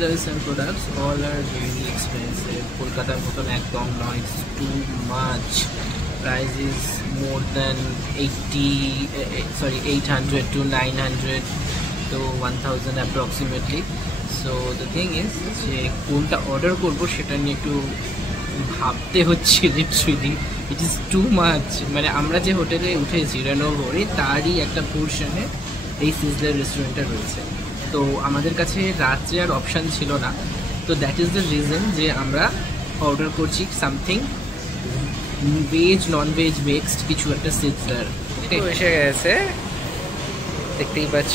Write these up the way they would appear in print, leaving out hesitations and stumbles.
Sizzlers and products all are very expensive. Kolkata moton ekdom noy, it's too much. Price is more than 800 to 900 to 1000 approximately. So the thing is যে কোনটা order করব সেটা নিয়ে একটু ভাবতে হচ্ছে literally. It is too much. মানে আমরা যে হোটেলে উঠেছি রেনোভোরে তারই একটা পোর্শনে এই সিজলার রেস্টুরেন্টটা রয়েছে। তো আমাদের কাছে রাত্রে আর অপশান ছিল না, তো দ্যাট ইজ দ্য রিজন যে আমরা অর্ডার করছি something veg non veg mixed কিছু একটা সিজলার। এসে গেছে দেখতেই পাচ্ছ।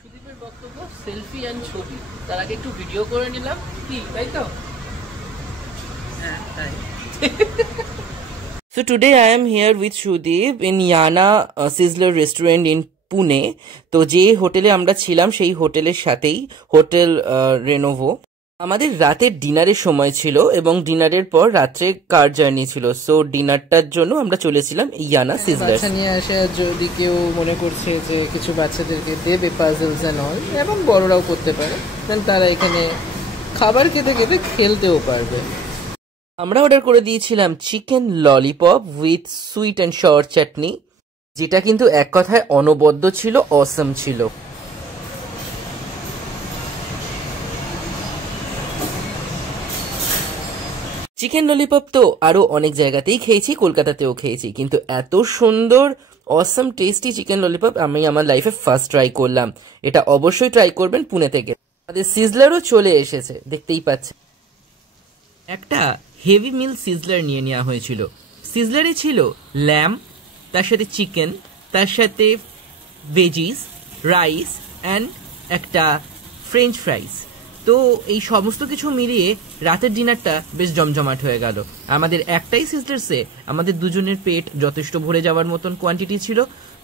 সুদীপের বক্তব্য সেলফি অ্যান্ড ছবি, তার আগে একটু ভিডিও করে নিলাম, কি তাই তো? হ্যাঁ তাই। So today I am here with Sudeep in Yana Sizzler restaurant in Pune. তো যে হোটেলে আমরা ছিলাম সেই হোটেলের সাথেই হোটেল রেনোভো। আমাদের রাতের ডিনারের সময় ছিল এবং ডিনারের পর রাত্রে কার জার্নি ছিল, সো ডিনারটার জন্য আমরা চলেছিলাম ইয়ানা সিজলার। বাচ্চা নিয়ে আসে, যদি কেউ মনে করছে যে কিছু বাচ্চাদেরকে দেবে পাজলস এন্ড অল, এবং বড়রাও করতে পারে, দেন তারা এখানে খাবার খেতে খেতে খেলতেও পারবে। আমরা অর্ডার করে দিয়েছিলাম chicken lollipop with sweet and সর চাটনি, যেটা কিন্তু এক কথায় অনবদ্য ছিল, অসম ছিল। চিকেন ললিপপ তো আরো অনেক জায়গাতেই খেয়েছি, কলকাতাতেও খেয়েছি, কিন্তু এত সুন্দর অসম টেস্টি চিকেন ললিপপ আমি আমার লাইফে ফার্স্ট ট্রাই করলাম। এটা অবশ্যই ট্রাই করবেন পুনে থেকে। আমাদের সিজলারও চলে এসেছে, দেখতেই পাচ্ছেন। একটা হেভি মিল সিজলার নিয়ে নেওয়া হয়েছিল। সিজলারে ছিল ল্যাম্ব, তার সাথে চিকেন, তার সাথে ভেজিস, রাইস অ্যান্ড একটা ফ্রেঞ্চ ফ্রাইস। তো এই সমস্ত কিছু মিলিয়ে রাতের ডিনারটা বেশ জমজমাট হয়ে গেল। আমাদের একটাই সিজলার্সে আমাদের দুজনের পেট যথেষ্ট ভরে যাওয়ার মতন কোয়ান্টিটি ছিল,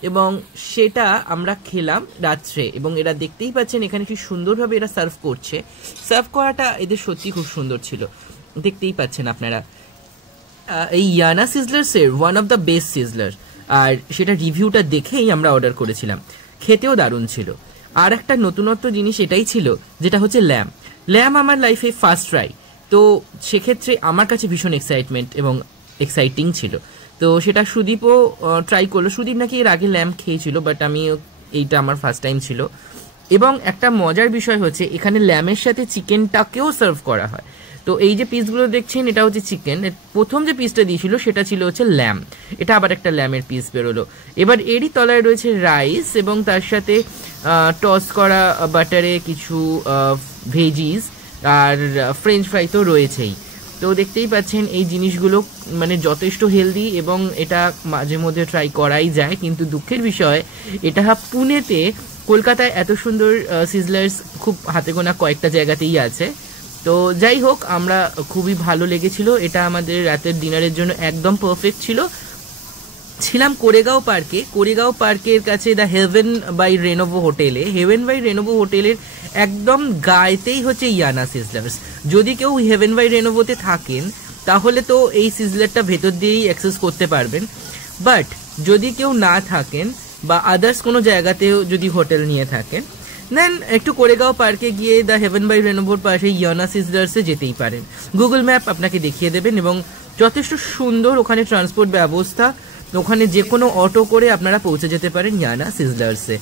এবং সেটা আমরা খেলাম রাত্রে। এবং এরা দেখতেই পাচ্ছেন এখানে কি সুন্দরভাবে এরা সার্ভ করছে। সার্ভ করাটা এদের সত্যি খুব সুন্দর ছিল, দেখতেই পাচ্ছেন আপনারা। এই ইয়ানা সিজলার্সের one of the best sizzler, আর সেটা রিভিউটা দেখেই আমরা অর্ডার করেছিলাম। খেতেও দারুণ ছিল। আর একটা নতুনত্ব জিনিস এটাই ছিল, যেটা হচ্ছে ল্যাম্ব আমার লাইফে ফার্স্ট ট্রাই, তো সেক্ষেত্রে আমার কাছে ভীষণ এক্সাইটমেন্ট এবং এক্সাইটিং ছিল। তো সেটা সুদীপও ট্রাই করলো। সুদীপ নাকি এর আগে ল্যাম্ব খেয়েছিল, বাট আমি এইটা আমার ফার্স্ট টাইম ছিল। এবং একটা মজার বিষয় হচ্ছে এখানে ল্যামের সাথে চিকেনটাকেও সার্ভ করা হয়। তো এই যে পিসগুলো দেখছেন এটা হচ্ছে চিকেন, প্রথম যে পিসটা দিয়েছিল সেটা ছিল হচ্ছে ল্যাম্ব, এটা আবার একটা ল্যামের পিস বেরোলো। এবার এরই তলায় রয়েছে রাইস এবং তার সাথে টস করা বাটারে কিছু ভেজিস আর ফ্রেঞ্চ ফ্রাই তো রয়েছেই। তো দেখতেই পাচ্ছেন এই জিনিসগুলো মানে যথেষ্ট হেলদি এবং এটা মাঝে মধ্যে ট্রাই করাই যায়। কিন্তু দুঃখের বিষয় এটা পুনেতে, কলকাতায় এত সুন্দর সিজলার্স খুব হাতে গোনা কয়েকটা জায়গাতেই আছে। তো যাই হোক, আমরা খুবই ভালো লেগেছিল, এটা আমাদের রাতের ডিনারের জন্য একদম পারফেক্ট ছিল। ছিলাম কোরেগাঁও পার্কে। কোরেগাঁও পার্কের কাছে দ্য হেভেন বাই রেনোভো হোটেলে। হেভেন বাই রেনোভো হোটেলের একদম গায়েতেই হচ্ছে ইয়ানা সিজলার্স। যদি কেউ হেভেন বাই রেনোভোতে থাকেন তাহলে তো এই সিজলারটা ভেতর দিয়েই অ্যাক্সেস করতে পারবেন, বাট যদি কেউ না থাকেন বা আদার্স কোনো জায়গাতেও যদি হোটেল নিয়ে থাকেন, দেন একটু কোরেগাঁও পার্কে গিয়ে দ্য হেভেন বাই রেনোভোর পাশে ইয়ানা সিজলার্সে যেতেই পারেন। গুগল ম্যাপ আপনাকে দেখিয়ে দেবেন এবং যথেষ্ট সুন্দর ওখানে ট্রান্সপোর্ট ব্যবস্থা। ওখানে যে কোনো অটো করে আপনারা পৌঁছে যেতে পারেন ইয়ানা সিজলার্সে।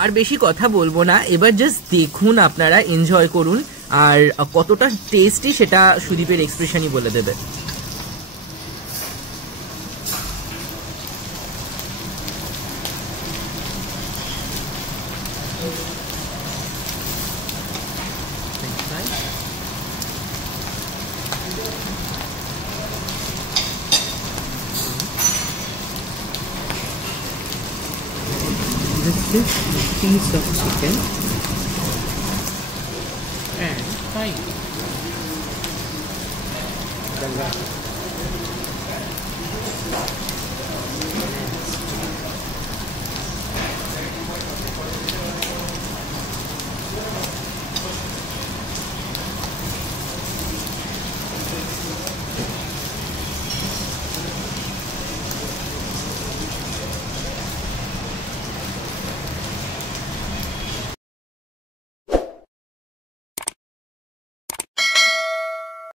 আর বেশি কথা বলবো না, এবার জাস্ট দেখুন, আপনারা এনজয় করুন, আর কতটা টেস্টি সেটা সুদীপের এক্সপ্রেশনই বলে দেবে। This piece of chicken and fry.